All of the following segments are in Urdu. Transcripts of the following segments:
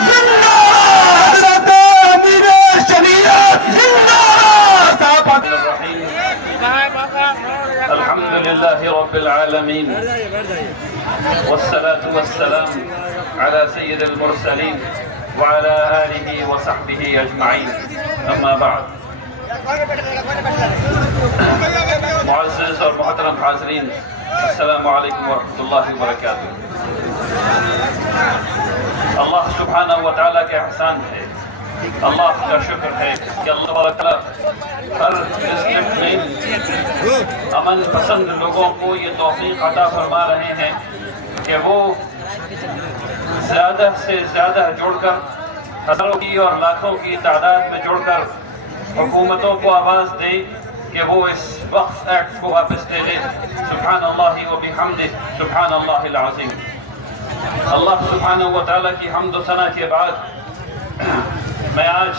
حضرت امیر شریعت الحمد لله رب العالمين والصلاة والسلام على سيد المرسلين وعلى آله وصحبه أجمعين أما بعد معزز اور محترم حاضرین السلام علیکم ورحمۃ اللہ وبرکاتہ۔ اللہ سبحانہ و تعالیٰ کے احسان ہے، اللہ کا شکر ہے کہ اللہ تعالیٰ ہر ڈسٹرکٹ میں امن پسند لوگوں کو یہ توفیق عطا فرما رہے ہیں کہ وہ زیادہ سے زیادہ جڑ کر ہزاروں کی اور لاکھوں کی تعداد میں جڑ کر حکومتوں کو آواز دیں کہ وہ اس وقف ایکٹ کو واپس لے لیں۔ سبحان اللہ و بحمدہ سبحان اللہ العظیم۔ اللہ سبحانہ و تعالیٰ کی حمد و ثنا کے بعد میں آج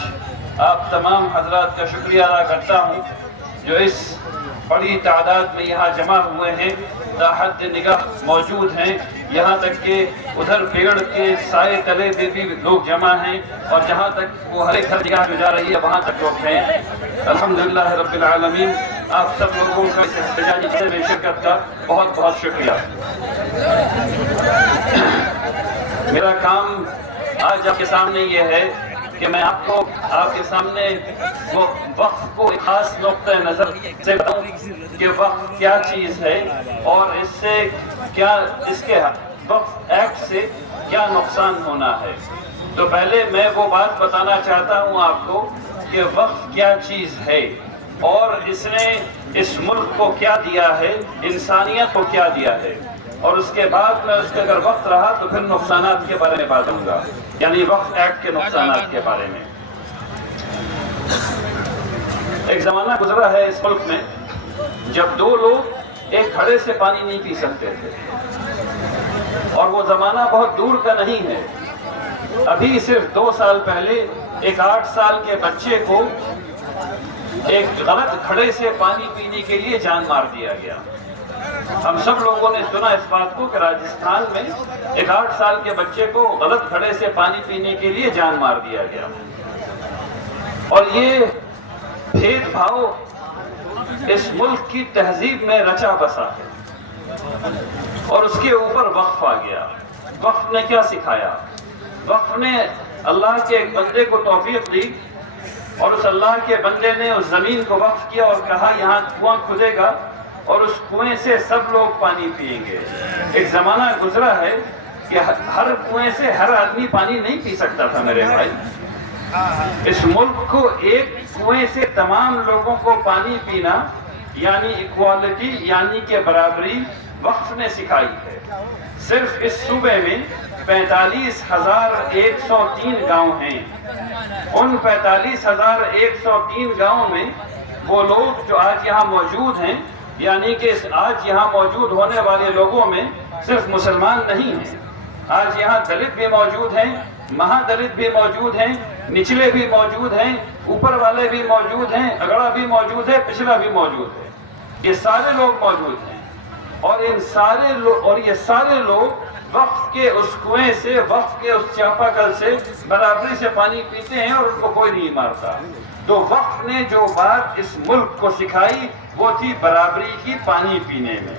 آپ تمام حضرات کا شکریہ ادا کرتا ہوں جو اس بڑی تعداد میں یہاں جمع ہوئے ہیں، تا حد نگاہ موجود ہیں، یہاں تک کہ ادھر پیڑ کے سائے تلے بھی لوگ جمع ہیں، اور جہاں تک وہ ہر ایک گھر نگاہ جو جا رہی ہے وہاں تک لوگ ہیں۔ الحمدللہ رب العالمین، آپ سب لوگوں کا اس احتجاجی جلسے میں شرکت کا بہت بہت شکریہ۔ میرا کام آج آپ کے سامنے یہ ہے کہ میں آپ کے سامنے وہ وقف کو ایک خاص نقطہ نظر سے بتاؤں کہ وقف کیا چیز ہے اور اس سے کیا، اس کے وقف ایکٹ سے کیا نقصان ہونا ہے۔ تو پہلے میں وہ بات بتانا چاہتا ہوں آپ کو کہ وقف کیا چیز ہے اور اس نے اس ملک کو کیا دیا ہے، انسانیت کو کیا دیا ہے، اور اس کے بعد میں اس کے اگر وقت رہا تو پھر نقصانات کے بارے میں بات کروں گا، یعنی وقف ایکٹ کے نقصانات کے بارے میں۔ ایک زمانہ گزرا ہے اس ملک میں جب دو لوگ ایک گھڑے سے پانی نہیں پی سکتے تھے، اور وہ زمانہ بہت دور کا نہیں ہے۔ ابھی صرف 2 سال پہلے ایک 8 سال کے بچے کو ایک غلط گھڑے سے پانی پینے کے لیے جان مار دیا گیا۔ ہم سب لوگوں نے سنا اس بات کو کہ راجستھان میں ایک 8 سال کے بچے کو غلط گھڑے سے پانی پینے کے لیے جان مار دیا گیا، اور یہ بھید بھاؤ اس ملک کی تہذیب میں رچا بسا ہے، اور اس کے اوپر وقف آ گیا۔ وقف نے کیا سکھایا؟ وقف نے اللہ کے ایک بندے کو توفیق دی، اور اس اللہ کے بندے نے اس زمین کو وقف کیا اور کہا یہاں کنواں کھدے گا اور اس کنویں سے سب لوگ پانی پیئیں گے۔ ایک زمانہ گزرا ہے کہ ہر کنویں سے ہر آدمی پانی نہیں پی سکتا تھا میرے بھائی۔ اس ملک کو ایک کنویں سے تمام لوگوں کو پانی پینا یعنی ایکوالٹی، یعنی کہ برابری، وقف نے سکھائی ہے۔ صرف اس صوبے میں 45,103 گاؤں ہیں۔ ان 45,103 گاؤں میں وہ لوگ جو آج یہاں موجود ہیں، یعنی کہ آج یہاں موجود ہونے والے لوگوں میں صرف مسلمان نہیں ہیں، آج یہاں دلت بھی موجود ہیں، مہا دلت بھی موجود ہیں، نچلے بھی موجود ہیں، اوپر والے بھی موجود ہیں، اگڑا بھی موجود ہے، پچھلا بھی موجود ہے۔ یہ سارے لوگ موجود ہیں، اور یہ سارے لوگ وقف کے اس کنویں سے، وقف کے اس چاپا کل سے برابری سے پانی پیتے ہیں، اور ان کو کوئی نہیں مارتا۔ تو وقف نے جو بات اس ملک کو سکھائی وہ تھی برابری کی پانی پینے میں۔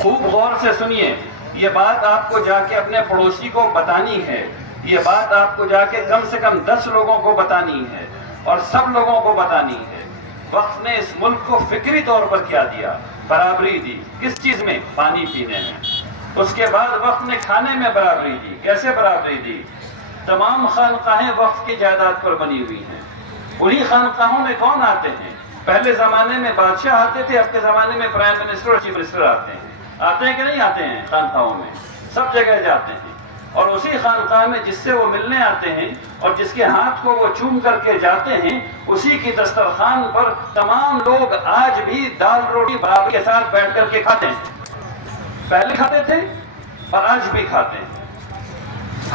خوب غور سے سنیے، یہ بات آپ کو جا کے اپنے پڑوسی کو بتانی ہے، یہ بات آپ کو جا کے کم سے کم 10 لوگوں کو بتانی ہے، اور سب لوگوں کو بتانی ہے۔ وقف نے اس ملک کو فکری طور پر کیا دیا؟ برابری دی۔ کس چیز میں؟ پانی پینے میں۔ اس کے بعد وقف نے کھانے میں برابری دی۔ کیسے برابری دی؟ تمام خانقاہیں وقف کی جائیداد پر بنی ہوئی ہیں۔ انہی خانقاہوں میں کون آتے ہیں؟ پہلے زمانے میں بادشاہ آتے تھے، اب کے زمانے میں پرائم منسٹر اور چیف منسٹر آتے ہیں۔ آتے ہیں کہ نہیں آتے ہیں؟ خانقاہوں میں سب جگہ جاتے ہیں، اور اسی خانقاہ میں جس سے وہ ملنے آتے ہیں اور جس کے ہاتھ کو وہ چوم کر کے جاتے ہیں، اسی کی دسترخوان پر تمام لوگ آج بھی دال روٹی برابری کے ساتھ بیٹھ کر کے کھاتے ہیں۔ پہلے کھاتے تھے اور آج بھی کھاتے ہیں۔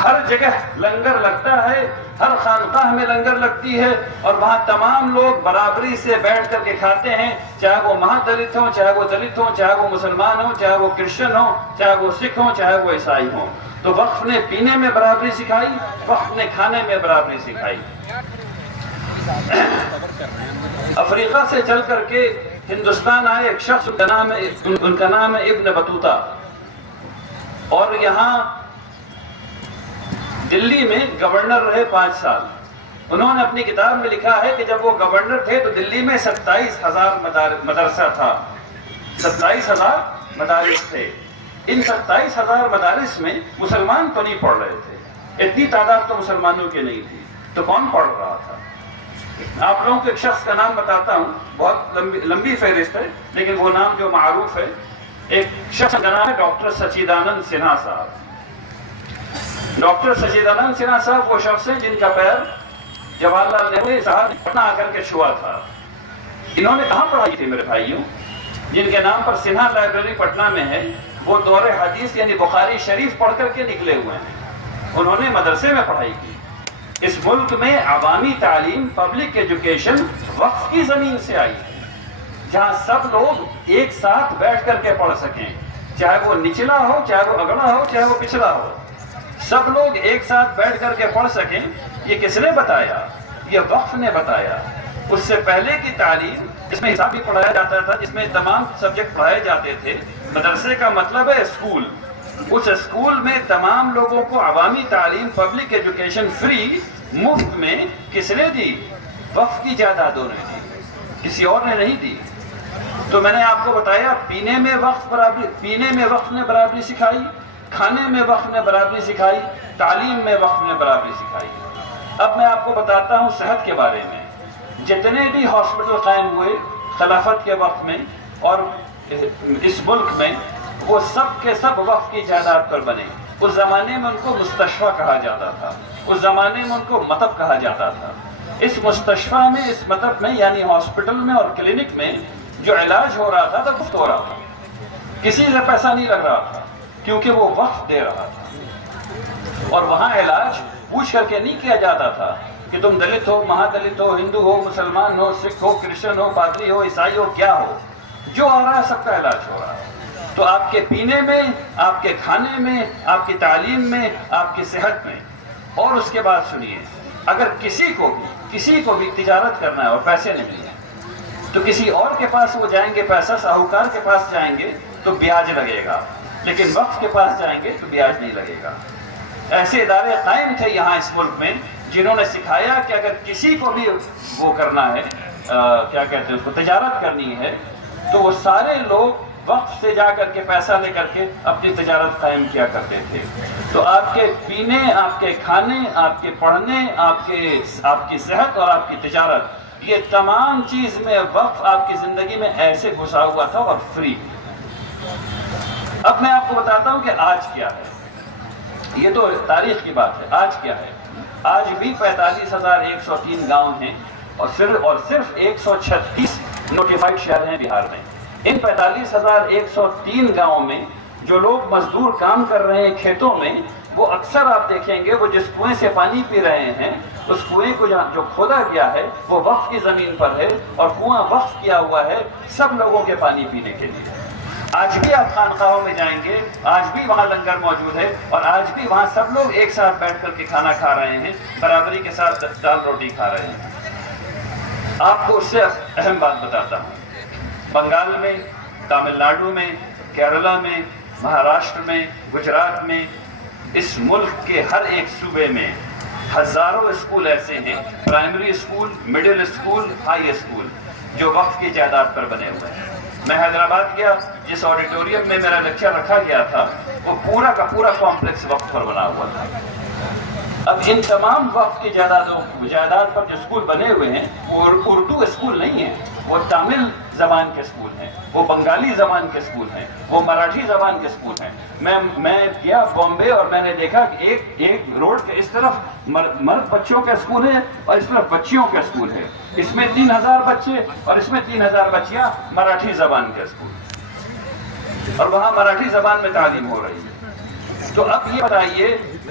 ہر جگہ لنگر لگتا ہے، ہر خانقاہ میں لنگر لگتی ہے، اور وہاں تمام لوگ برابری سے بیٹھ کر کے کھاتے ہیں، چاہے وہ مہا دلت ہوں، چاہے وہ دلت ہوں، چاہے وہ مسلمان ہوں، چاہے وہ کرسچن ہوں، چاہے وہ سکھ ہوں، چاہے وہ عیسائی ہوں۔ تو وقف نے پینے میں برابری سکھائی، وقف نے کھانے میں برابری سکھائی۔ افریقہ سے چل کر کے ہندوستان آئے ایک شخص، ان کا نام ہے ابن بطوطہ، اور یہاں دلی میں گورنر رہے 5 سال۔ انہوں نے اپنی کتاب میں لکھا ہے کہ جب وہ گورنر تھے تو دلی میں 27,000 مدرسہ تھا، 27,000 مدارس تھے۔ ان 27,000 مدارس میں مسلمان تو نہیں پڑھ رہے تھے، اتنی تعداد تو مسلمانوں کی نہیں تھی، تو کون پڑھ رہا تھا؟ آپ لوگوں کو ایک شخص کا نام بتاتا ہوں، بہت لمبی فہرست ہے لیکن وہ نام جو معروف ہے، ایک شخص کا نام ہے ڈاکٹر سچیدانند سنہا صاحب۔ ڈاکٹر سچیدانند سنہا صاحب وہ شخص ہیں جن کا پیر جواہر لال نہرو صاحب نے پٹنہ آ کر کے چھوا تھا۔ انہوں نے کہاں پڑھائی تھی میرے بھائیوں؟ جن کے نام پر سنہا لائبریری پٹنہ میں ہے، وہ دور حدیث یعنی بخاری شریف پڑھ کر کے نکلے ہوئے ہیں۔ انہوں نے مدرسے میں پڑھائی کی۔ اس ملک میں عوامی تعلیم، پبلک ایجوکیشن وقف کی زمین سے آئی ہے، جہاں سب لوگ ایک ساتھ بیٹھ کر کے پڑھ سکیں، چاہے وہ نچلا ہو، چاہے وہ اگڑا ہو، چاہے وہ پچھلا ہو، سب لوگ ایک ساتھ بیٹھ کر کے پڑھ سکیں۔ یہ کس نے بتایا؟ یہ وقف نے بتایا۔ اس سے پہلے کی تعلیم جس میں حساب بھی پڑھایا جاتا تھا، جس میں تمام سبجیکٹ پڑھائے جاتے تھے، مدرسے کا مطلب ہے اسکول۔ اس اسکول میں تمام لوگوں کو عوامی تعلیم، پبلک ایجوکیشن فری، مفت میں کس نے دی؟ وقف کی جائیدادوں نے دی، کسی اور نے نہیں دی۔ تو میں نے آپ کو بتایا پینے میں وقف نے برابری سکھائی، کھانے میں وقف نے برابری سکھائی، تعلیم میں وقف نے برابری سکھائی۔ اب میں آپ کو بتاتا ہوں صحت کے بارے میں۔ جتنے بھی ہاسپٹل قائم ہوئے خلافت کے وقت میں اور اس ملک میں، وہ سب کے سب وقف کی جائیداد پر بنے۔ اس زمانے میں ان کو مستشفیٰ کہا جاتا تھا، اس زمانے میں ان کو مطب کہا جاتا تھا۔ اس مستشفیٰ میں، اس مطب میں یعنی ہاسپٹل میں اور کلینک میں جو علاج ہو رہا تھا مفت ہو رہا تھا، کسی سے پیسہ نہیں لگ رہا تھا، کیونکہ وہ وقف دے رہا تھا۔ اور وہاں علاج پوچھ کر کے نہیں کیا جاتا تھا کہ تم دلت ہو، مہا دلت ہو، ہندو ہو، مسلمان ہو، سکھ ہو، کرسچن ہو، پادری ہو، عیسائی ہو، کیا ہو، جو آ رہا ہے سب کا علاج ہو رہا ہے۔ تو آپ کے پینے میں، آپ کے کھانے میں، آپ کی تعلیم میں، آپ کی صحت میں۔ اور اس کے بعد سنیے، اگر کسی کو بھی تجارت کرنا ہے اور پیسے نہیں ہیں تو کسی اور کے پاس وہ جائیں گے، پیسہ ساہوکار کے پاس جائیں گے تو بیاج لگے گا، لیکن وقف کے پاس جائیں گے تو بیاج نہیں لگے گا۔ ایسے ادارے قائم تھے یہاں اس ملک میں جنہوں نے سکھایا کہ اگر کسی کو بھی وہ کرنا ہے، کیا کہتے ہیں اس کو، تجارت کرنی ہے، تو وہ سارے لوگ وقف سے جا کر کے پیسہ لے کر کے اپنی تجارت قائم کیا کرتے تھے۔ تو آپ کے پینے، آپ کے کھانے، آپ کے پڑھنے، آپ کی صحت اور آپ کی تجارت، یہ تمام چیز میں وقف آپ کی زندگی میں ایسے گھسا ہوا تھا اور فری۔ اب میں آپ کو بتاتا ہوں کہ آج کیا ہے۔ یہ تو تاریخ کی بات ہے، آج کیا ہے؟ آج بھی 45,103 گاؤں ہیں اور صرف 136 نوٹیفائڈ شہر ہیں بہار میں۔ ان 45,103 گاؤں میں جو لوگ مزدور کام کر رہے ہیں کھیتوں میں، وہ اکثر آپ دیکھیں گے وہ جس کنویں سے پانی پی رہے ہیں، اس کنویں کو جو کھودا گیا ہے وہ وقف کی زمین پر ہے اور کنواں وقف کیا ہوا ہے سب لوگوں کے پانی پینے کے لیے۔ آج بھی آپ خانقاہوں میں جائیں گے، آج بھی وہاں لنگر موجود ہے اور آج بھی وہاں سب لوگ ایک ساتھ بیٹھ کر کے کھانا کھا رہے ہیں، برابری کے ساتھ دال روٹی کھا رہے ہیں۔ آپ کو اس سے اہم بات بتاتا ہوں، بنگال میں، تامل ناڈو میں، کیرلا میں، مہاراشٹر میں، گجرات میں، اس ملک کے ہر ایک صوبے میں ہزاروں اسکول ایسے ہیں، primary school, middle school, high school, جو وقف کی جائیداد پر بنے ہوئے ہیں۔ میں حیدرآباد گیا، جس آڈیٹوریم میں میرا لیکچر رکھا گیا تھا وہ پورا کا پورا کمپلیکس وقف پر بنا ہوا تھا۔ اب ان تمام وقف کی جائیداد پر جو اسکول بنے ہوئے ہیں وہ اردو اسکول نہیں ہیں، وہ تامل زبان کے اسکول ہیں، وہ بنگالی زبان کے اسکول ہیں، وہ مراٹھی زبان کے اسکول ہیں۔ میں گیا بامبے اور میں نے دیکھا کہ ایک روڈ کے اس طرف مرد بچوں کے اسکول ہے اور اس طرف بچیوں کے اسکول ہے، اس میں 3,000 بچے اور اس میں 3,000 بچیاں مراٹھی زبان کے اسکول، اور وہاں مراٹھی زبان میں تعلیم ہو رہی ہے۔ تو اب یہ بتائیے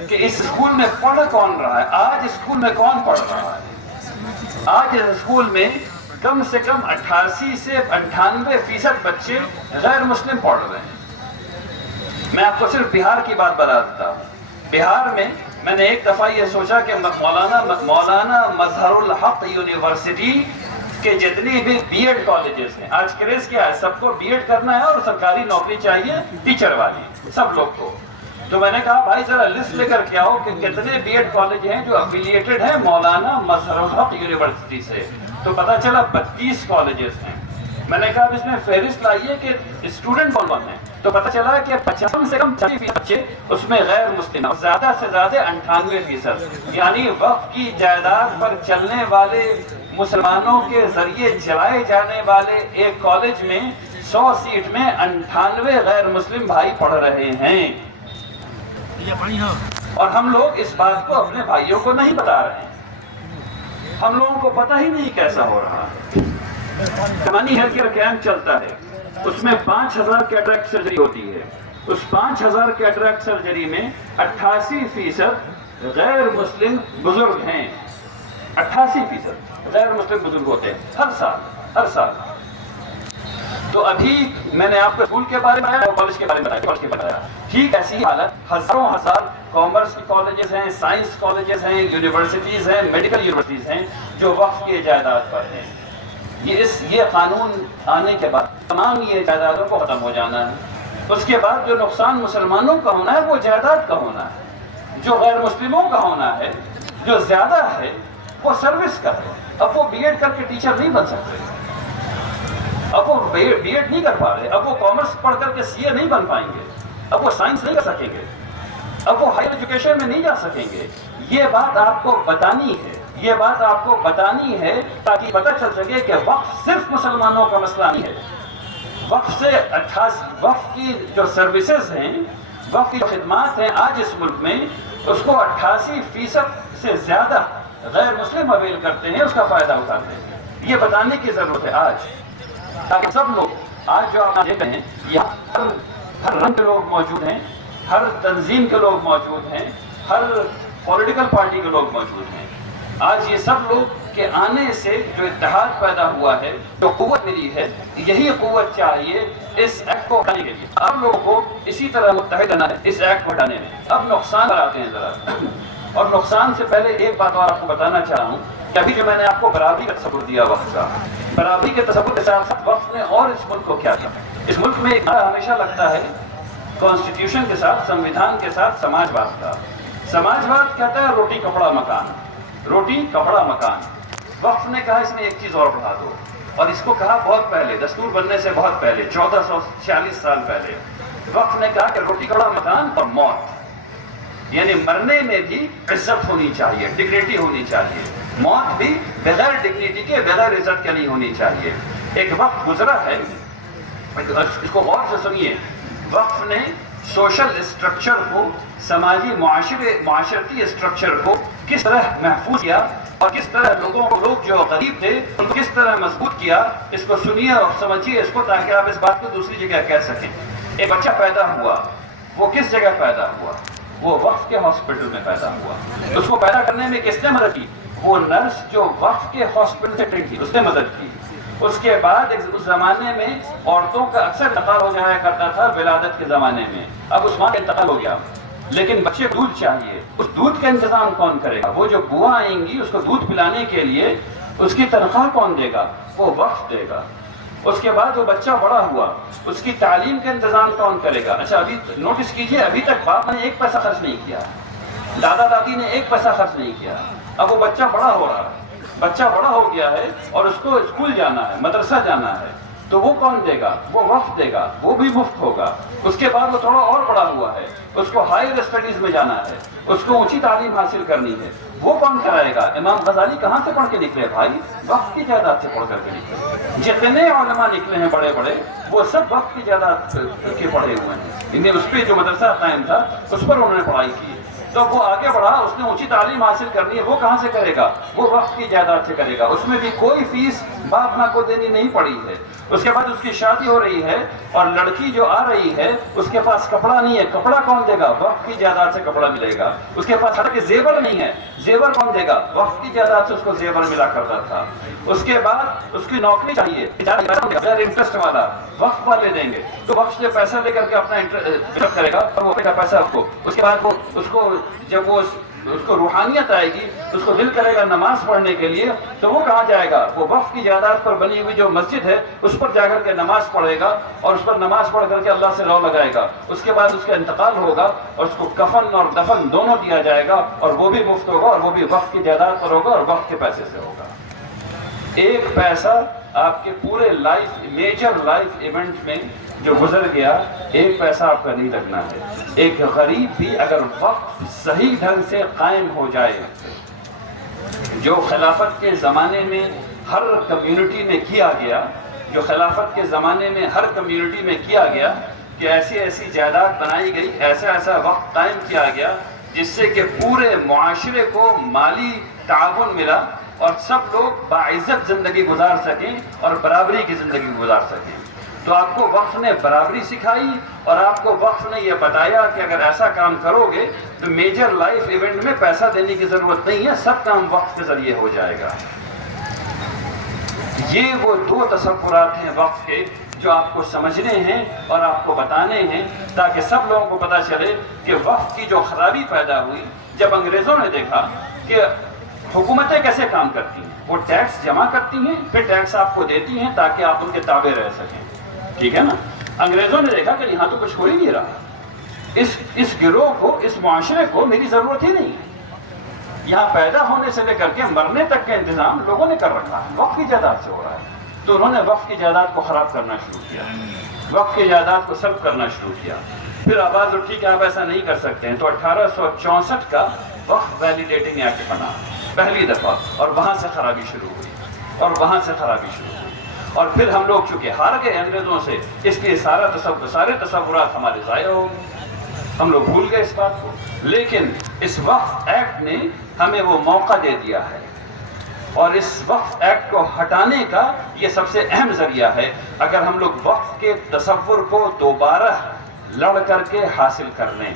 کہ اس اسکول میں پڑھ کون رہا ہے؟ آج اسکول میں کون پڑھ رہا ہے؟ آج اس اسکول میں کم سے کم 88 سے 98% بچے غیر مسلم پڑھ رہے ہیں۔ میں آپ کو صرف بہار کی بات بتا دیتا ہوں۔ بہار میں نے ایک دفعہ یہ سوچا کہ مولانا مظہر الحق یونیورسٹی کے جتنی بھی بی ایڈ کالجز ہیں، آج کریز کیا ہے، سب کو بی ایڈ کرنا ہے اور سرکاری نوکری چاہیے ٹیچر والی سب لوگ کو. تو میں نے کہا بھائی ذرا لسٹ لے کر کے آؤ کہ کتنے بی ایڈ کالج ہیں جو افیلیٹڈ ہیں مولانا مظہر الحق یونیورسٹی سے. تو پتا چلا 32 کالجز ہیں. میں نے کہا اب اس میں فہرست لائیے کہ اسٹوڈنٹ کون کون ہیں. تو پتا چلا کہ 50 سے کم 40% بچے اس میں غیر مسلم، زیادہ سے زیادہ 98%. یعنی وقف کی جائیداد پر چلنے والے مسلمانوں کے ذریعے چلائے جانے والے ایک کالج میں 100 سیٹ میں 98 غیر مسلم بھائی پڑھ رہے ہیں. اور ہم لوگ اس بات کو اپنے بھائیوں کو نہیں بتا رہے ہیں. ہم لوگوں کو پتہ ہی نہیں کیسا ہو رہا ہے. جوانی ہیلتھ کیئر کیمپ چلتا ہے، اس میں 5000 کیٹریکٹ سرجری ہوتی ہے. اس 5000 کیٹریکٹ سرجری میں 88% غیر مسلم بزرگ ہیں. 88% غیر مسلم بزرگ ہوتے ہیں ہر سال. تو ابھی میں نے آپ کو اسکول کے بارے میں بتایا اور کالج کے بارے میں بتایا. ٹھیک ایسی حالت ہزار کامرس کی کالجز ہیں، سائنس کالجز ہیں، یونیورسٹیز ہیں، میڈیکل یونیورسٹیز ہیں جو وقف کی جائیداد پر ہیں. یہ قانون آنے کے بعد تمام یہ جائیدادوں کو ختم ہو جانا ہے. اس کے بعد جو نقصان مسلمانوں کا ہونا ہے وہ جائیداد کا ہونا ہے. جو غیر مسلموں کا ہونا ہے جو زیادہ ہے وہ سروس کا ہے. اب وہ بی ایڈ کر کے ٹیچر نہیں بن سکتے، اب وہ بی ایڈ نہیں کر پا رہے، اب وہ کامرس پڑھ کر کے سی اے نہیں بن پائیں گے، اب وہ سائنس نہیں کر سکیں گے، اب وہ ہائر ایجوکیشن میں نہیں جا سکیں گے. یہ بات آپ کو بتانی ہے، یہ بات آپ کو بتانی ہے تاکہ پتہ چل سکے کہ وقف صرف مسلمانوں کا مسئلہ نہیں ہے. وقف کی جو سروسز ہیں، وقف کی خدمات ہیں آج اس ملک میں، اس کو 88% سے زیادہ غیر مسلم اویل کرتے ہیں، اس کا فائدہ اٹھاتے ہیں. یہ بتانے کی ضرورت ہے آج، تاکہ سب لوگ آج جو آپ دیکھ رہے ہیں یہاں ہر رنگ کے لوگ موجود ہیں، ہر تنظیم کے لوگ موجود ہیں، ہر پولیٹیکل پارٹی کے لوگ موجود ہیں. آج یہ سب لوگ کے آنے سے جو اتحاد پیدا ہوا ہے، جو قوت ملی ہے، یہی قوت چاہیے اس ایکٹ کو ہٹانے کے لیے. آپ لوگوں کو اسی طرح متحد رہنا ہے اس ایکٹ کو ہٹانے میں. اب نقصان آتے ہیں ذرا، اور نقصان سے پہلے ایک بات اور آپ کو بتانا چاہ رہا ہوں کہ ابھی جو میں نے آپ کو برابری کا تصور دیا وقت کا، برابری کے تصور کے ساتھ ساتھ وقت نے اور اس ملک کو کیا کیا. اس ملک میں ایک نعرہ ہمیشہ لگتا ہے کانسٹیٹیوشن کے ساتھ، سنویدھان کے ساتھ سماجواد کا. سماجواد کہتا ہے روٹی کپڑا مکان، روٹی کپڑا مکان. وقف نے کہا اس میں ایک چیز اور بڑھا دو، اور اس کو کہا بہت پہلے، دستور بننے سے بہت پہلے، 1446 سال پہلے. وقف نے کہا کہ روٹی کپڑا مکان اور موت، یعنی مرنے میں بھی عزت ہونی چاہیے، ڈگنیٹی ہونی چاہیے. موت بھی بغیر ڈگنیٹی کے، بغیر عزت کے نہیں ہونی چاہیے. ایک وقت گزرا ہے، اس کو غور سے سنیے. وقف نے سوشل اسٹرکچر کو، سماجی معاشرتی اسٹرکچر کو کس طرح محفوظ کیا اور کس طرح لوگوں کو، لوگ جو غریب تھے ان کو کس طرح مضبوط کیا. اس کو سنیے اور سمجھیے اس کو، تاکہ آپ اس بات کو دوسری جگہ کہہ سکیں. ایک بچہ پیدا ہوا، وہ کس جگہ پیدا ہوا؟ وہ وقف کے ہاسپٹل میں پیدا ہوا. اس کو پیدا کرنے میں کس نے مدد کی؟ وہ نرس جو وقف کے ہاسپٹل سے ٹرین تھی، اس نے مدد کی. اس کے بعد اس زمانے میں عورتوں کا اکثر انتقال ہو جایا کرتا تھا ولادت کے زمانے میں. اب اس ماں کا انتقال ہو گیا، لیکن بچے کو دودھ چاہیے. اس دودھ کا انتظام کون کرے گا؟ وہ جو بوا آئیں گی اس کو دودھ پلانے کے لیے اس کی تنخواہ کون دے گا؟ وہ وقف دے گا. اس کے بعد وہ بچہ بڑا ہوا، اس کی تعلیم کا انتظام کون کرے گا؟ اچھا ابھی نوٹس کیجئے، ابھی تک باپ نے ایک پیسہ خرچ نہیں کیا، دادا دادی نے ایک پیسہ خرچ نہیں کیا. اب وہ بچہ بڑا ہو رہا ہے، بچہ بڑا ہو گیا ہے اور اس کو اسکول جانا ہے، مدرسہ جانا ہے، تو وہ کون دے گا؟ وہ وقف دے گا، وہ بھی مفت ہوگا. اس کے بعد وہ تھوڑا اور بڑا ہوا ہے، اس کو ہائر اسٹڈیز میں جانا ہے، اس کو اونچی تعلیم حاصل کرنی ہے، وہ کون کرائے گا؟ امام غزالی کہاں سے پڑھ کے نکلے بھائی؟ وقف کی جائیداد سے پڑھ کر کے نکلے. جتنے علماء نکلے ہیں بڑے بڑے، وہ سب وقف کی جائیداد کے پڑھے ہوئے ہیں. انہیں اس پہ جو مدرسہ قائم تھا اس پر انہوں نے پڑھائی کی. تو وہ آگے بڑھا، اس نے اونچی تعلیم حاصل کرنی ہے، وہ کہاں سے کرے گا؟ وہ وقف کی جائیداد سے کرے گا. اس میں بھی کوئی فیس باپ ماں کو دینی نہیں پڑی ہے. اس کے بعد اس کی شادی ہو رہی ہے اور لڑکی جو آ رہی ہے اس کے پاس کپڑا نہیں ہے، کپڑا کون دے گا؟ وقف کی جائیداد سے کپڑا ملے گا. اس کے پاس حالانکہ زیور نہیں ہے، زیور کون دے گا؟ وقف کی جائیداد سے اس کو زیور ملا کرتا تھا. اس کے بعد اس کی نوکری چاہیے، انٹرسٹ والا، وقف والے دیں گے. تو وقف سے پیسہ لے کر کے اپنا انٹرسٹ کرے گا اور وہ پیسہ اس کو، اس کے بعد وہ اس کو جب وہ اس کو روحانیت آئے گی، اس کو دل کرے گا نماز پڑھنے کے لیے، تو وہ کہاں جائے گا؟ وہ وقف کی جائیداد پر بنی ہوئی جو مسجد ہے اس پر جا کر کے نماز پڑھے گا، اور اس پر نماز پڑھ کر کے اللہ سے رو لگائے گا۔ اس کے بعد اس کا انتقال ہوگا اور اس کو کفن اور دفن دونوں دیا جائے گا، اور وہ بھی مفت ہوگا، اور وہ بھی وقف کی جائیداد پر ہوگا اور وقف کے پیسے سے ہوگا۔ ایک پیسہ آپ کے پورے میجر لائف ایونٹ میں جو گزر گیا، ایک پیسہ آپ کا نہیں لگنا ہے۔ ایک غریب بھی اگر وقت صحیح ڈھنگ سے قائم ہو جائے، جو خلافت کے زمانے میں ہر کمیونٹی میں کیا گیا، جو خلافت کے زمانے میں ہر کمیونٹی میں کیا گیا کہ ایسی ایسی جائیداد بنائی گئی، ایسا ایسا وقت قائم کیا گیا جس سے کہ پورے معاشرے کو مالی تعاون ملا اور سب لوگ باعزت زندگی گزار سکیں اور برابری کی زندگی گزار سکیں۔ تو آپ کو وقف نے برابری سکھائی، اور آپ کو وقف نے یہ بتایا کہ اگر ایسا کام کرو گے تو میجر لائف ایونٹ میں پیسہ دینے کی ضرورت نہیں ہے، سب کام وقف کے ذریعے ہو جائے گا۔ یہ وہ دو تصورات ہیں وقف کے جو آپ کو سمجھنے ہیں اور آپ کو بتانے ہیں، تاکہ سب لوگوں کو پتہ چلے کہ وقف کی جو خرابی پیدا ہوئی جب انگریزوں نے دیکھا کہ حکومتیں کیسے کام کرتی ہیں، وہ ٹیکس جمع کرتی ہیں، پھر ٹیکس آپ کو دیتی ہیں تاکہ آپ ان کے تابع رہ سکیں، ٹھیک ہے نا۔ انگریزوں نے دیکھا کہ یہاں تو کچھ ہو ہی نہیں رہا، اس گروہ کو، اس معاشرے کو میری ضرورت ہی نہیں ہے، یہاں پیدا ہونے سے لے کر کے مرنے تک کا انتظام لوگوں نے کر رکھا ہے، وقف کی جائیداد سے ہو رہا ہے۔ تو انہوں نے وقف کی جائیداد کو خراب کرنا شروع کیا، وقف کی جائیداد کو سلب کرنا شروع کیا۔ پھر آواز اٹھی کہ آپ ایسا نہیں کر سکتے ہیں، تو 1864 کا وقف ویلیڈیٹنگ ایکٹ بنا پہلی دفعہ، اور وہاں سے خرابی شروع ہوئی، اور وہاں سے خرابی شروع ہوئی۔ اور پھر ہم لوگ چونکہ ہار گئے انگریزوں سے، اس لیے سارے تصورات ہمارے ضائع ہو گئے، ہم لوگ بھول گئے اس بات کو۔ لیکن اس وقف ایکٹ نے ہمیں وہ موقع دے دیا ہے، اور اس وقف ایکٹ کو ہٹانے کا یہ سب سے اہم ذریعہ ہے۔ اگر ہم لوگ وقف کے تصور کو دوبارہ لڑ کر کے حاصل کر لیں،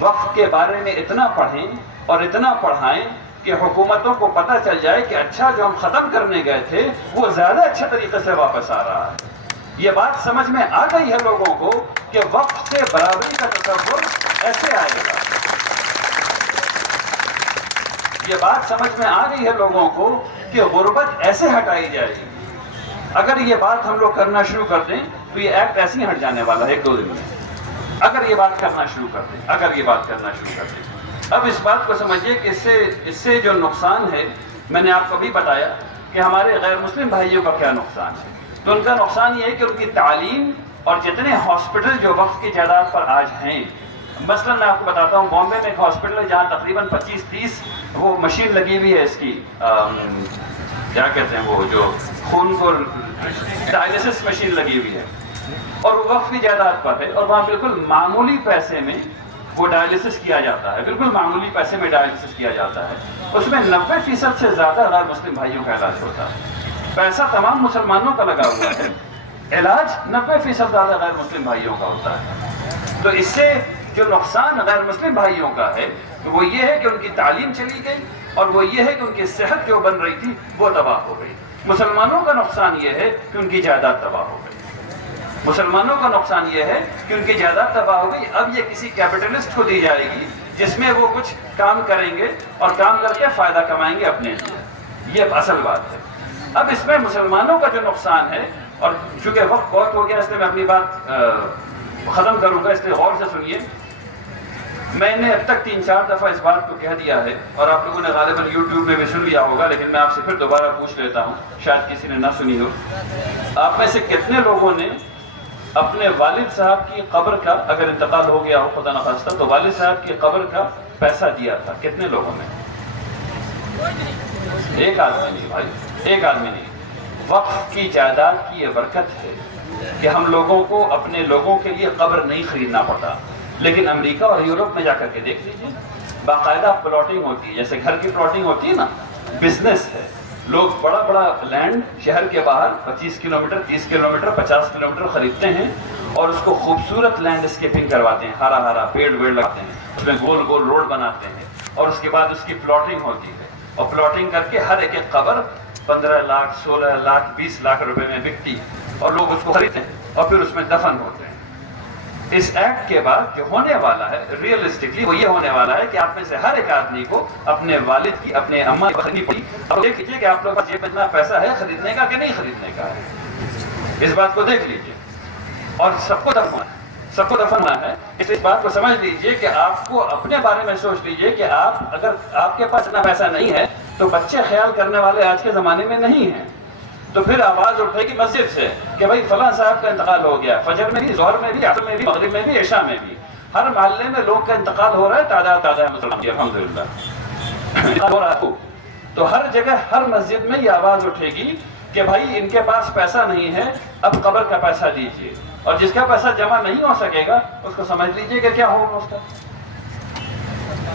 وقف کے بارے میں اتنا پڑھیں اور اتنا پڑھائیں کہ حکومتوں کو پتہ چل جائے کہ اچھا جو ہم ختم کرنے گئے تھے وہ زیادہ اچھے طریقے سے واپس آ رہا ہے۔ یہ بات سمجھ میں آ گئی ہے لوگوں کو کہ وقف سے برابری کا تصور ایسے آئے گا، یہ بات سمجھ میں آ گئی ہے لوگوں کو کہ غربت ایسے ہٹائی جائے گی۔ اگر یہ بات ہم لوگ کرنا شروع کر دیں تو یہ ایکٹ ایسے ہی ہٹ جانے والا ہے 1-2 دن میں، اگر یہ بات کرنا شروع کر دیں، اگر یہ بات کرنا شروع کر دیں۔ اب اس بات کو سمجھیے کہ اس سے جو نقصان ہے، میں نے آپ کو بھی بتایا کہ ہمارے غیر مسلم بھائیوں کا کیا نقصان ہے۔ تو ان کا نقصان یہ ہے کہ ان کی تعلیم اور جتنے ہاسپٹل جو وقف کی جائیداد پر آج ہیں، مثلا میں آپ کو بتاتا ہوں، بامبے میں ایک ہاسپٹل ہے جہاں تقریباً 25-30 وہ مشین لگی ہوئی ہے، اس کی کیا کہتے ہیں، وہ جو خون کو ڈائلیسس مشین لگی ہوئی ہے، اور وہ وقف کی جائیداد پر ہے، اور وہاں بالکل معمولی پیسے میں وہ ڈائلیسس کیا جاتا ہے، بالکل معمولی پیسے میں ڈائلیسس کیا جاتا ہے۔ اس میں 90% سے زیادہ غیر مسلم بھائیوں کا علاج ہوتا ہے، پیسہ تمام مسلمانوں کا لگا ہوا ہے، علاج 90% زیادہ غیر مسلم بھائیوں کا ہوتا ہے۔ تو اس سے جو نقصان غیر مسلم بھائیوں کا ہے وہ یہ ہے کہ ان کی تعلیم چلی گئی، اور وہ یہ ہے کہ ان کی صحت جو بن رہی تھی وہ تباہ ہو گئی۔ مسلمانوں کا نقصان یہ ہے کہ ان کی جائیداد تباہ ہو گئی، مسلمانوں کا نقصان یہ ہے کہ ان کی جائیداد تباہ ہو گئی۔ اب یہ کسی کیپٹلسٹ کو دی جائے گی جس میں وہ کچھ کام کریں گے اور کام کر کے فائدہ کمائیں گے اپنے لیے، یہ اصل بات ہے۔ اب اس میں مسلمانوں کا جو نقصان ہے، اور چونکہ وقت بہت ہو گیا اس لیے میں اپنی بات ختم کروں گا، اس لیے غور سے سنیے۔ میں نے اب تک 3-4 دفعہ اس بات کو کہہ دیا ہے، اور آپ لوگوں نے غالباً یوٹیوب میں بھی سن لیا ہوگا، لیکن میں آپ سے پھر دوبارہ پوچھ لیتا ہوں، شاید کسی نے نہ سنی ہو۔ آپ میں سے کتنے لوگوں نے اپنے والد صاحب کی قبر کا، اگر انتقال ہو گیا ہو خدا نخواستہ، تو والد صاحب کی قبر کا پیسہ دیا تھا؟ کتنے لوگوں نے؟ ایک آدمی نہیں بھائی، ایک آدمی نہیں۔ وقف کی جائیداد کی یہ برکت ہے کہ ہم لوگوں کو اپنے لوگوں کے لیے قبر نہیں خریدنا پڑتا۔ لیکن امریکہ اور یورپ میں جا کر کے دیکھ لیجیے، باقاعدہ پلاٹنگ ہوتی ہے، جیسے گھر کی پلاٹنگ ہوتی ہے نا، بزنس ہے۔ لوگ بڑا بڑا لینڈ شہر کے باہر 25 کلومیٹر 30 کلومیٹر 50 کلومیٹر خریدتے ہیں، اور اس کو خوبصورت لینڈ اسکیپنگ کرواتے ہیں، ہرا ہرا پیڑ ویڑ لگاتے ہیں، اس میں گول گول روڈ بناتے ہیں، اور اس کے بعد اس کی پلاٹنگ ہوتی ہے، اور پلاٹنگ کر کے ہر ایک قبر 15 لاکھ 16 لاکھ 20 لاکھ روپے میں بکتی ہے، اور لوگ اس کو خریدتے ہیں اور پھر اس میں دفن ہوتے ہیں۔ اس ایکٹ کے بعد جو ہونے والا ہے ریئلسٹکلی وہ یہ ہونے والا ہے کہ آپ میں سے ہر ایک آدمی کو اپنے والد کی اپنے اماں کی خریدنی پڑی. اب دیکھ لیجیے کہ آپ لوگوں کے پاس یہ اتنا پیسہ ہے خریدنے کا کہ نہیں خریدنے کا ہے. اس بات کو دیکھ لیجیے. اور سب کو دفن ہے. اس بات کو سمجھ لیجیے کہ آپ کو اپنے بارے میں سوچ لیجیے کہ آپ اگر آپ کے پاس اتنا پیسہ نہیں ہے تو بچے خیال کرنے والے آج کے زمانے میں نہیں ہیں. تو پھر آواز اٹھے گی مسجد سے کہ بھائی فلاں صاحب کا انتقال ہو گیا. فجر میں بھی، ظہر میں بھی، عصر میں بھی، مغرب میں بھی، عشاء میں بھی. ہر محلے میں لوگ کا انتقال ہو رہا ہے. تعداد ہے مسلمان کی الحمدللہ ہو رہا ہے. تو ہر جگہ ہر مسجد میں یہ آواز اٹھے گی کہ بھائی ان کے پاس پیسہ نہیں ہے، اب قبر کا پیسہ دیجیے. اور جس کا پیسہ جمع نہیں ہو سکے گا اس کو سمجھ لیجیے کہ کیا ہوگا اس کا.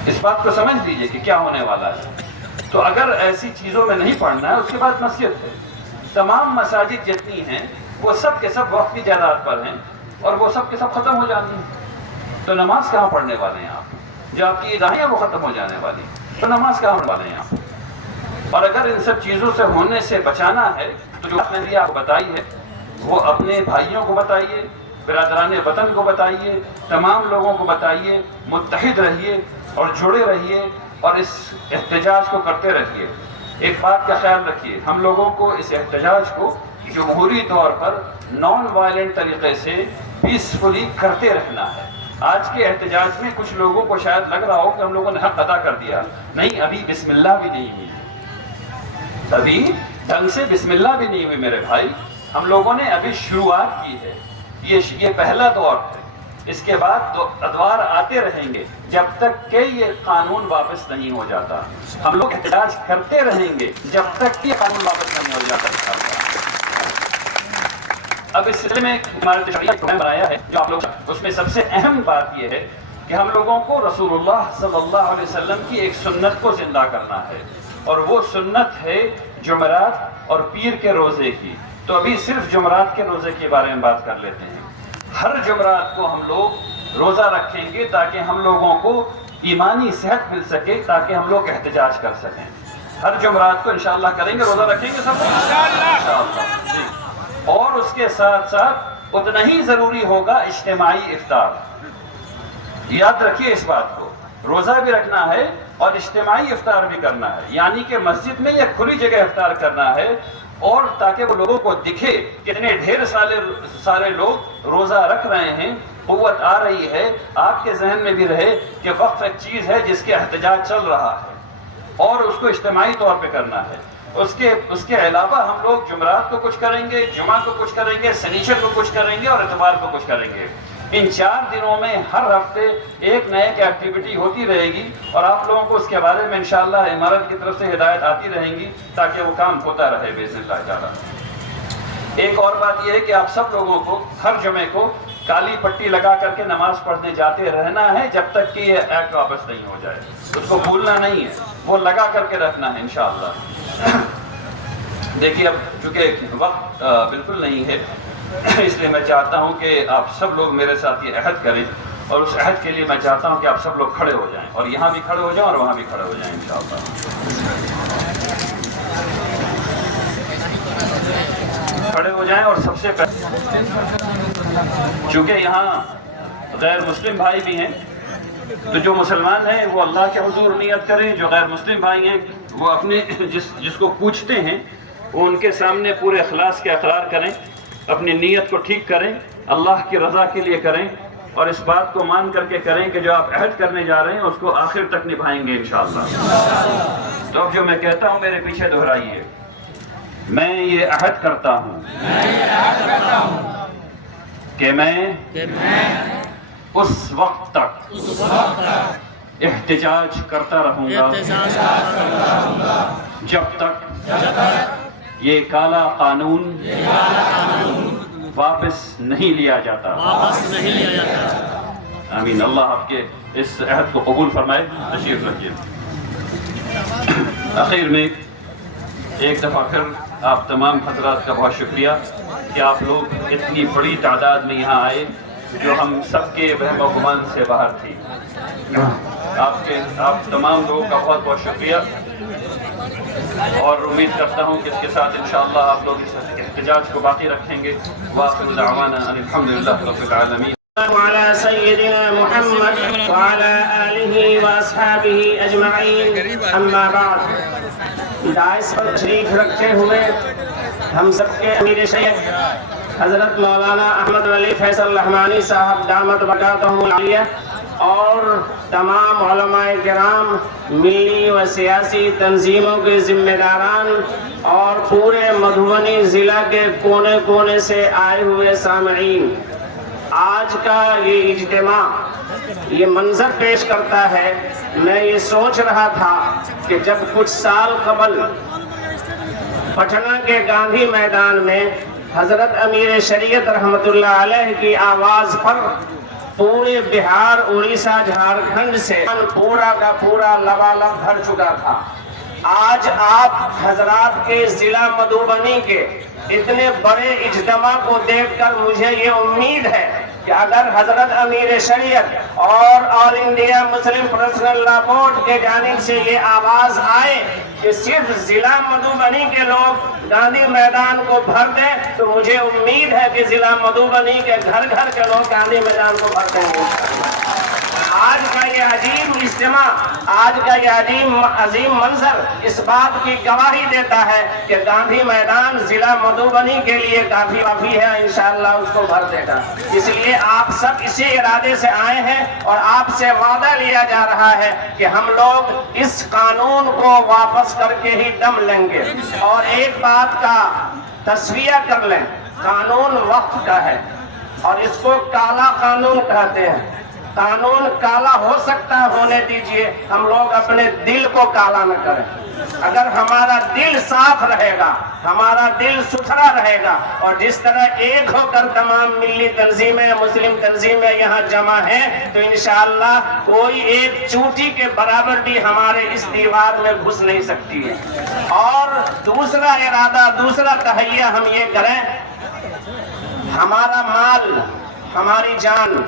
اس بات کو سمجھ لیجیے کہ کیا ہونے والا ہے. تو اگر ایسی چیزوں میں نہیں پڑھنا ہے، اس کے بعد مسجد ہے. تمام مساجد جتنی ہیں وہ سب کے سب وقت کی جائیداد پر ہیں اور وہ سب کے سب ختم ہو جانی ہیں. تو نماز کہاں پڑھنے والے ہیں آپ؟ جو آپ کی عیدائیں ہیں وہ ختم ہو جانے والی، تو نماز کہاں پڑھنے والے ہیں آپ؟ اور اگر ان سب چیزوں سے ہونے سے بچانا ہے تو جو میں نے آپ بتائی ہے وہ اپنے بھائیوں کو بتائیے، برادران وطن کو بتائیے، تمام لوگوں کو بتائیے. متحد رہیے اور جڑے رہیے اور اس احتجاج کو کرتے رہیے. ایک بات کا خیال رکھیے، ہم لوگوں کو اس احتجاج کو جمہوری طور پر نان وائلنٹ طریقے سے پیسفلی کرتے رہنا ہے. آج کے احتجاج میں کچھ لوگوں کو شاید لگ رہا ہو کہ ہم لوگوں نے حق ادا کر دیا. نہیں، ابھی بسم اللہ بھی نہیں ہوئی، ابھی ڈھنگ سے بسم اللہ بھی نہیں ہوئی میرے بھائی. ہم لوگوں نے ابھی شروعات کی ہے. یہ پہلا دور ہے. اس کے بعد تو ادوار آتے رہیں گے جب تک کہ یہ قانون واپس نہیں ہو جاتا. ہم لوگ احتجاج کرتے رہیں گے جب تک کہ یہ قانون واپس نہیں ہو جاتا. اب اس سلسلے میں ہمارے شریعت کو بنایا ہے جو آپ لوگ، اس میں سب سے اہم بات یہ ہے کہ ہم لوگوں کو رسول اللہ صلی اللہ علیہ وسلم کی ایک سنت کو زندہ کرنا ہے. اور وہ سنت ہے جمعرات اور پیر کے روزے کی. تو ابھی صرف جمعرات کے روزے کے بارے میں بات کر لیتے ہیں. ہر جمعرات کو ہم لوگ روزہ رکھیں گے تاکہ ہم لوگوں کو ایمانی صحت مل سکے، تاکہ ہم لوگ احتجاج کر سکیں. ہر جمعرات کو انشاءاللہ کریں گے، روزہ رکھیں گے سب انشاءاللہ. اور اس کے ساتھ ساتھ اتنا ہی ضروری ہوگا اجتماعی افطار. یاد رکھیے اس بات کو، روزہ بھی رکھنا ہے اور اجتماعی افطار بھی کرنا ہے. یعنی کہ مسجد میں یا کھلی جگہ افطار کرنا ہے، اور تاکہ وہ لوگوں کو دکھے کتنے ڈھیر سارے لوگ روزہ رکھ رہے ہیں، قوت آ رہی ہے. آپ کے ذہن میں بھی رہے کہ وقف ایک چیز ہے جس کے احتجاج چل رہا ہے اور اس کو اجتماعی طور پہ کرنا ہے. اس کے علاوہ ہم لوگ جمعرات کو کچھ کریں گے، جمعہ کو کچھ کریں گے، سنیچر کو کچھ کریں گے اور اتوار کو کچھ کریں گے. ان 4 دنوں میں ہر ہفتے ایک نئے ایکٹیویٹی ہوتی رہے گی اور آپ لوگوں کو اس کے بارے میں انشاءاللہ امارت کی طرف سے ہدایت آتی رہیں گی تاکہ وہ کام ہوتا رہے باذن اللہ تعالیٰ. ایک اور بات یہ ہے کہ آپ سب لوگوں کو ہر جمعے کو کالی پٹی لگا کر کے نماز پڑھنے جاتے رہنا ہے جب تک کہ یہ ایکٹ واپس نہیں ہو جائے. اس کو بھولنا نہیں ہے، وہ لگا کر کے رکھنا ہے انشاءاللہ. دیکھیے اب چونکہ وقت بالکل نہیں ہے، اس لیے میں چاہتا ہوں کہ آپ سب لوگ میرے ساتھ یہ عہد کریں، اور اس عہد کے لیے میں چاہتا ہوں کہ آپ سب لوگ کھڑے ہو جائیں، اور یہاں بھی کھڑے ہو جائیں اور وہاں بھی کھڑے ہو جائیں انشاءاللہ. کھڑے ہو جائیں. اور سب سے پہلے چونکہ یہاں غیر مسلم بھائی بھی ہیں، تو جو مسلمان ہیں وہ اللہ کے حضور نیت کریں. جو غیر مسلم بھائی ہیں وہ اپنے جس کو پوچھتے ہیں وہ ان کے سامنے پورے اخلاص کے اقرار کریں، اپنی نیت کو ٹھیک کریں، اللہ کی رضا کے لیے کریں، اور اس بات کو مان کر کے کریں کہ جو آپ عہد کرنے جا رہے ہیں اس کو آخر تک نبھائیں گے انشاءاللہ. تو اب جو میں کہتا ہوں میرے پیچھے دہرائیے. میں یہ عہد کرتا ہوں کہ میں اس وقت تک احتجاج کرتا رہوں گا جب تک یہ کالا قانون واپس نہیں لیا جاتا. آمین. اللہ آپ کے اس عہد کو قبول فرمائے. تشریف رکھیے. آخر میں ایک دفعہ پھر آپ تمام حضرات کا بہت شکریہ کہ آپ لوگ اتنی بڑی تعداد میں یہاں آئے جو ہم سب کے وہم و گمان سے باہر تھی. آپ تمام لوگوں کا بہت بہت شکریہ، اور امید کرتا ہوں کہ اس کے ساتھ انشاءاللہ آپ لوگ اس احتجاج کو باقی رکھیں گے. وآخر دعوانا ان الحمدللہ رب العالمین. وعلى سيدنا محمد وعلى آله وأصحابه أجمعين اما بعد دائس پر تشریف رکھتے ہوئے ہم سب کے امیر شیخ حضرت مولانا احمد ولی فیصل رحمانی صاحب دامت برکاتہم العالیہ اور تمام علماء کرام، ملی و سیاسی تنظیموں کے ذمہ داران اور پورے مدھوبنی ضلع کے کونے کونے سے آئے ہوئے سامعین، آج کا یہ اجتماع یہ منظر پیش کرتا ہے۔ میں یہ سوچ رہا تھا کہ جب کچھ سال قبل پٹنہ کے گاندھی میدان میں حضرت امیر شریعت رحمت اللہ علیہ کی آواز پر پورے بہار، اڑیسہ، جھارکھنڈ سے پورا کا پورا لبالب بھر چکا تھا۔ آج آپ حضرات کے ضلع مدھوبنی کے اتنے بڑے اجتماع کو دیکھ کر مجھے یہ امید ہے کہ اگر حضرت امیر شریعت اور آل انڈیا مسلم پرسنل لا بورڈ کے جانب سے یہ آواز آئے کہ صرف ضلع مدھوبنی کے لوگ گاندھی میدان کو بھر دیں، تو مجھے امید ہے کہ ضلع مدھوبنی کے گھر گھر کے لوگ گاندھی میدان کو بھر دیں گے۔ آج کا یہ عظیم اجتماع، آج کا یہ عظیم منظر اس بات کی گواہی دیتا ہے کہ گاندھی میدان ضلع مدھوبنی کے لیے کافی ہے، انشاءاللہ اس کو بھر دے گا۔ اس لیے آپ سب اسی ارادے سے آئے ہیں اور آپ سے وعدہ لیا جا رہا ہے کہ ہم لوگ اس قانون کو واپس کر کے ہی دم لیں گے۔ اور ایک بات کا تصویہ کر لیں، قانون وقت کا ہے اور اس کو کالا قانون کہتے ہیں۔ قانون کالا ہو سکتا ہے، ہونے دیجئے، ہم لوگ اپنے دل کو کالا نہ کریں۔ اگر ہمارا دل صاف رہے گا، ہمارا دل ستھرا رہے گا، اور جس طرح ایک ہو کر تمام ملی تنظیمیں، مسلم تنظیمیں یہاں جمع ہیں، تو انشاءاللہ کوئی ایک چوٹی کے برابر بھی ہمارے اس دیوار میں گھس نہیں سکتی ہے۔ اور دوسرا ارادہ، دوسرا تہیہ ہم یہ کریں، ہمارا مال، ہماری جان،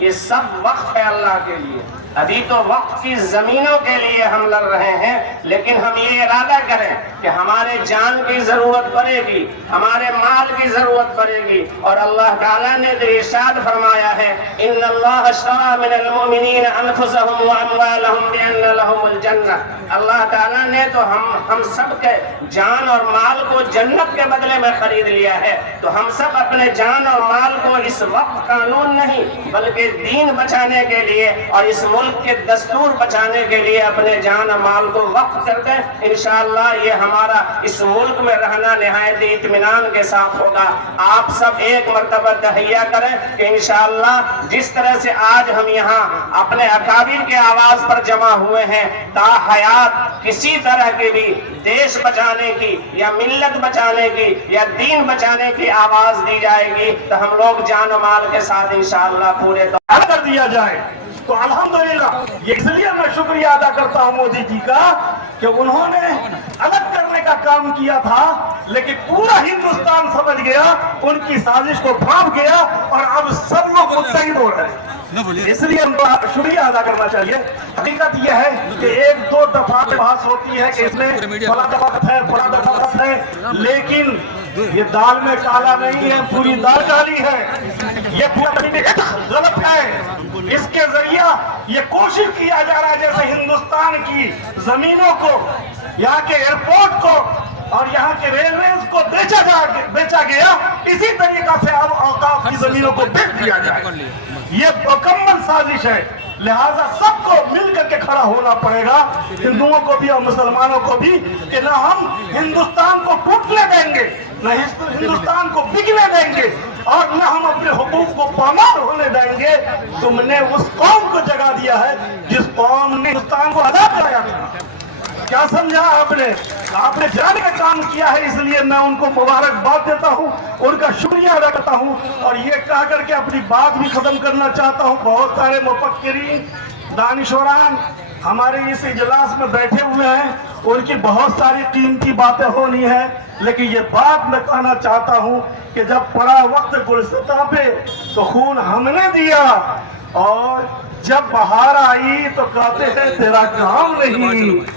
یہ سب وقف ہے اللہ کے لیے۔ ابھی تو وقف کی زمینوں کے لیے ہم لڑ رہے ہیں، لیکن ہم یہ ارادہ کریں کہ ہمارے جان کی ضرورت پڑے گی، ہمارے مال کی ضرورت پڑے گی، اور اللہ تعالیٰ نے جو ارشاد فرمایا ہے ان اللہ اشتری من المؤمنین انفسهم واموالهم بان لهم الجنہ، اللہ تعالیٰ نے تو ہم سب کے جان اور مال کو جنت کے بدلے میں خرید لیا ہے۔ تو ہم سب اپنے جان اور مال کو اس وقت قانون نہیں بلکہ دین بچانے کے لیے اور اس ملک کے دستور بچانے کے لیے اپنے جان اور مال کو وقف کر دیں۔ انشاءاللہ یہ ہمارا اس ملک میں رہنا نہایت اطمینان کے ساتھ ہوگا۔ آپ سب ایک مرتبہ تہیہ کریں کہ انشاءاللہ جس طرح سے آج ہم یہاں اپنے اکابر کے آواز پر جمع ہوئے ہیں، تا حیات کسی طرح کی بھی دیش بچانے کی یا ملت بچانے کی یا دین بچانے کی آواز دی جائے گی تو ہم لوگ جان و مال کے ساتھ انشاءاللہ پورے کر دیا جائے۔ تو الحمدللہ یہ اس لیے میں شکریہ ادا کرتا ہوں مودی جی کا کہ انہوں نے الگ کرنے کا کام کیا تھا، لیکن پورا ہندوستان سمجھ گیا، ان کی سازش کو بھانپ گیا، اور اب سب لوگ متحد ہو رہے ہیں۔ اس لیے ہم کو شکریہ ادا کرنا چاہیے۔ حقیقت یہ ہے کہ ایک دو دفعہ بحث ہوتی ہے کہ اس میں فلاں دفعہ ہے، فلاں دفعہ ہے، لیکن یہ دال میں کالا نہیں ہے، پوری دال کالی ہے، یہ پورا غلط ہے۔ اس کے ذریعہ یہ کوشش کیا جا رہا ہے جیسے ہندوستان کی زمینوں کو، یہاں کے ایئرپورٹ کو اور یہاں کے ریلویز کو بیچا گیا، اسی طریقہ سے اب اوقاف کی زمینوں کو بیچ دیا جائے۔ یہ مکمل سازش ہے، لہذا سب کو مل کر کے کھڑا ہونا پڑے گا، ہندوؤں کو بھی اور مسلمانوں کو بھی، کہ نہ ہم ہندوستان کو ٹوٹنے دیں گے، نہ ہندوستان کو بکنے دیں گے، اور نہ ہم اپنے حقوق کو پامال ہونے دیں گے۔ تم نے اس قوم کو جگہ دیا ہے جس قوم نے ہندوستان کو آزاد کرایا تھا۔ کیا سمجھا آپ نے جانے کا کام کیا ہے، اس لیے میں ان کو مبارکباد دیتا ہوں، ان کا شکریہ ادا کرتا ہوں، اور یہ کہہ کر کے اپنی بات بھی ختم کرنا چاہتا ہوں۔ بہت سارے مفکرین، دانشوران ہمارے اس اجلاس میں بیٹھے ہوئے ہیں، ان کی بہت ساری قیمتی باتیں ہونی ہیں، لیکن یہ بات میں کہنا چاہتا ہوں کہ جب پڑا وقت گلستاں پہ تو خون ہم نے دیا، اور جب بہار آئی تو کہتے ہیں تیرا کام نہیں۔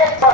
1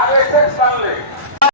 RSS